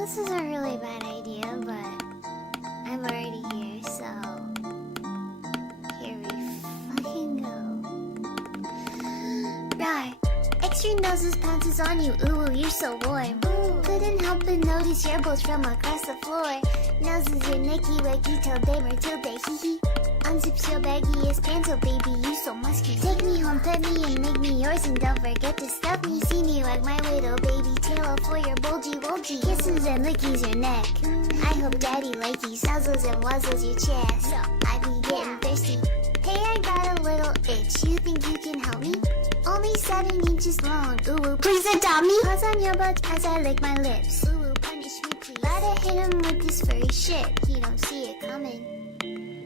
this is a really bad idea, but I'm already here, so here we fucking go. Rawr. Extra noses pounces on you, ooh, you're so warm. Couldn't help but notice your balls from across the floor. Noses your nicky wicky till day Matilda, hee hee. Unzips your baggiest pants, oh baby, you so musky. Take me home, pet me, and make me yours, and don't forget to stuff me. See me like my widow baby, tail for your bulgy wulgy. Kisses and lickies your neck. I hope daddy likey nuzzles and wuzzles your chest. I be getting thirsty. Hey, I got a little itch. You think you can help me? Only 7 inches long. Ooh, please adopt me. Paws on your butt as I lick my lips. Ooh, punish me please. Gotta hit him with this furry shit. He don't see it coming.